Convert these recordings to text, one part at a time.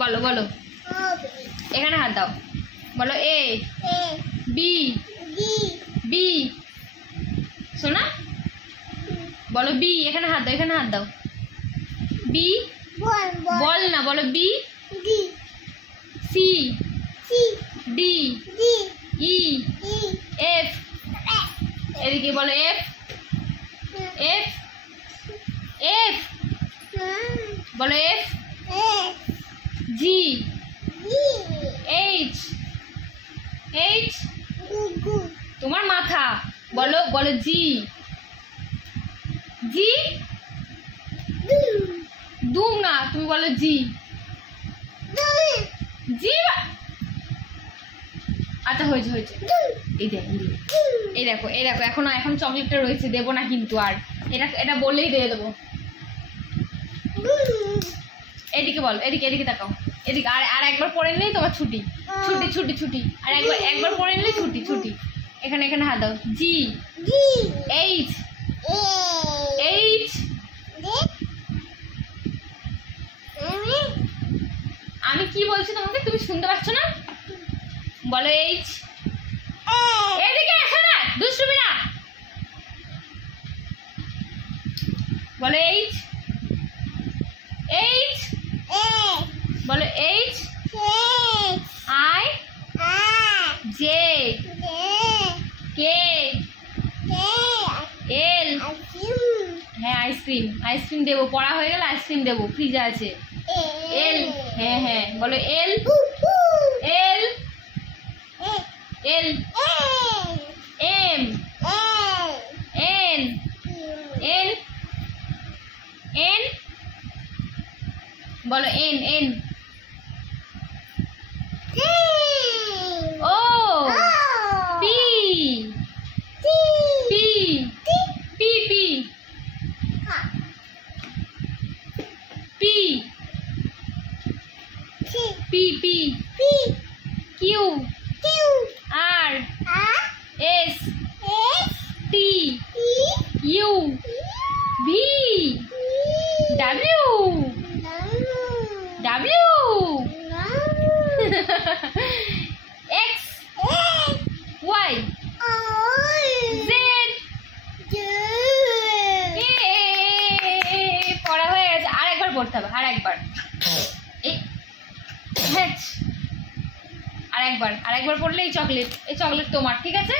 বলো বলো, এখানে হাত দাও, বলো এ বি বি, শোনা বলো বি, এখানে হাত দাও, এখানে হাত দাও, বি বল না, বলো B C D E F, এদিকে বলো এফ এফ এফ, বলো এফ জি এইচ এইচ, তোমার মাথা, বলো বলো জি জি, দু না, তুমি বলো জি জি, আচ্ছা হয়েছে হয়েছে, এই দেখো এই দেখো এই দেখো, এখন চকলেটটা রয়েছে, দেবো না কিন্তু আর, এটা বললেই দিয়ে দেবো। এদিকে বল, এদিকে এদিকে তাকাও, এদিকে আর একবার পড়ে নিলেই তোমার ছুটি ছুটি ছুটি ছুটি, আর একবার পড়ে নিলেই ছুটি ছুটি, এখানে এখানে হাত দাও, জি এইচ এইচ, আমি কি বলছি তোমাকে, তুমি শুনতে পাচ্ছ না, বলো এইচ, এদিকে এসো না, দুষ্টুমি না, বলো এইচ এইচ, বলো এইচ আই জে কে এল, হ্যাঁ আইসক্রিম, আইসক্রিম দেবো, পড়া হয়ে গেলে আইসক্রিম দেবো, ফ্রিজে আছে, এল, হ্যাঁ হ্যাঁ বলো L L L, M N N N, বলো N N, O P P P P P P P Q R S T U V W W X Y Z, পড়া হয়ে গেছে, আর একবার পড়তে হবে, আর একবার, আর একবার পড়লে এই চকলেট তোমার, ঠিক আছে,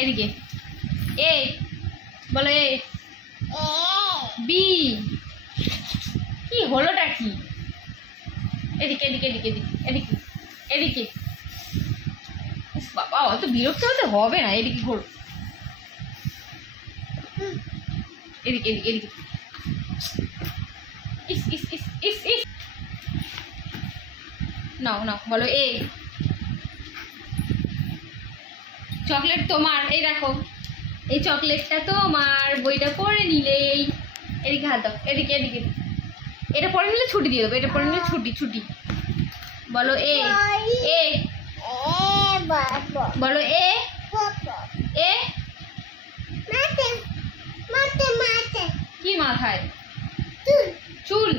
এদিকে এ, বলো এ বি, কি হলোটা কি, এদিকে এদিকে এদিকে এদিকে এদিকে এদিকে, বাবা অত বিরক্ত হতে হবে না, এদিকে ঘোর, এদিকে এদিকে এদিকে, ইস ইস ইস ইস ইস, নাও নাও, বলো এ, চকলেট তোমার, এই দেখো এই চকলেটটা তোমার, বইটা পড়ে নিলেই, এদিকে হাত দাও, এদিকে এদিকে, এটা পড়ে নিলে ছুটি দিয়ে দেবো, এটা পড়ে নিলে ছুটি ছুটি, বলো এ এ, বলো এ এ, কি মাথায়, চুল,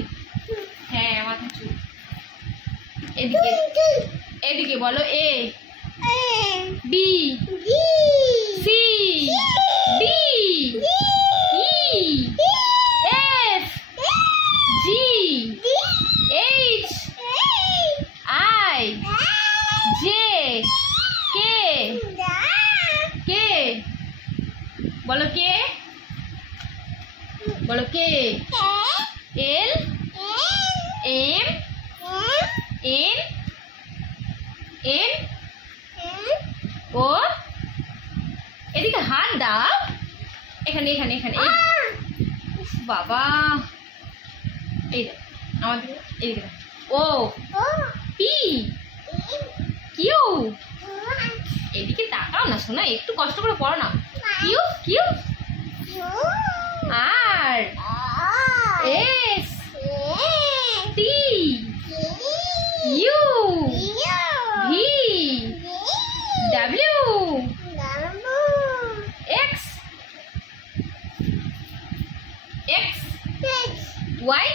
হ্যাঁ মাথায় চুল, এদিকে এদিকে বলো A B C D E F G H I J K K, বলো কে, বলো K L M N N O, এদিকে হাত দাও, এখানে এখানে এখানে, বাবা এই দেখ আমাদের, এদিকে ও পি কিউ, এদিকে তাকাও না শোনা, একটু কষ্ট করে পড়ো না, Q Q R S T U V W X X Y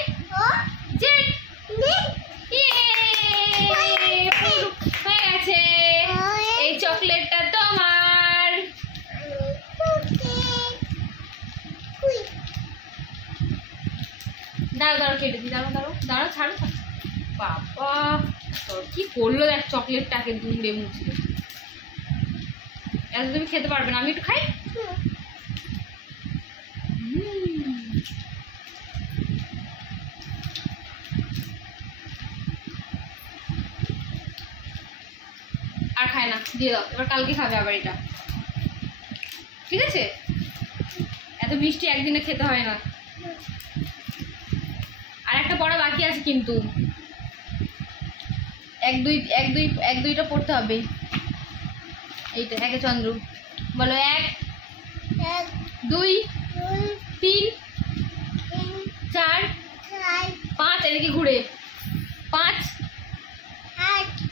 Z হয়ে গেছে। এই চকলেটটা তোমার। দাঁড়াও কেটে দিই, দাঁড়াও ছাড়ো। বাবা তোর কি করলো দেখ, চকলেটটাকে দুমড়ে মুছলে। এত তুমি খেতে পারবে না, আমি একটু খাই। আর খায় না, দিয়ে দাও। এবার কালকে খাবে আবার এটা, ঠিক আছে? এত মিষ্টি একদিনে খেতে হয় না। আর একটা পড়া বাকি আছে কিন্তু, এক দুইটা পড়তে হবে। এইটা একে চন্দ্র বলো, 1 2 3 4 5, এদিকে ঘুরে 5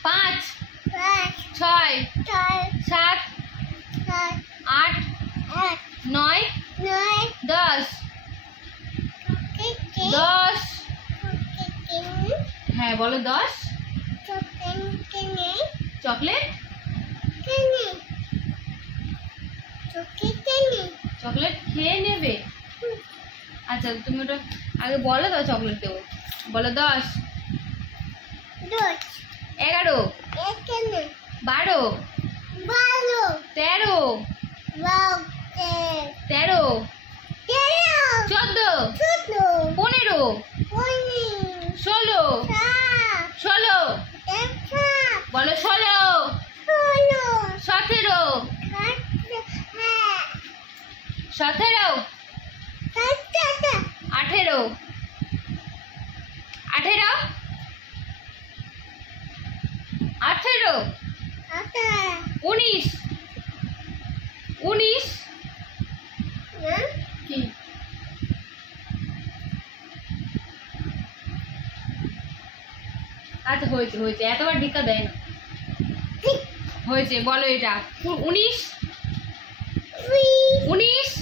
5 6 7 8 9 10 10। হ্যাঁ বলো 10 চকলেট চকলেট খেয়ে নেবে। আচ্ছা তুমি ওটা আগে বলো তো, চকলেট দেবো। বলো 10 11 12 13 14 15 16 বলো 16 17 18 18 19 কি আচ্ছা হয়েছে, এতবার ঢিকা দেয় না। হয়েছে বলো এটা 19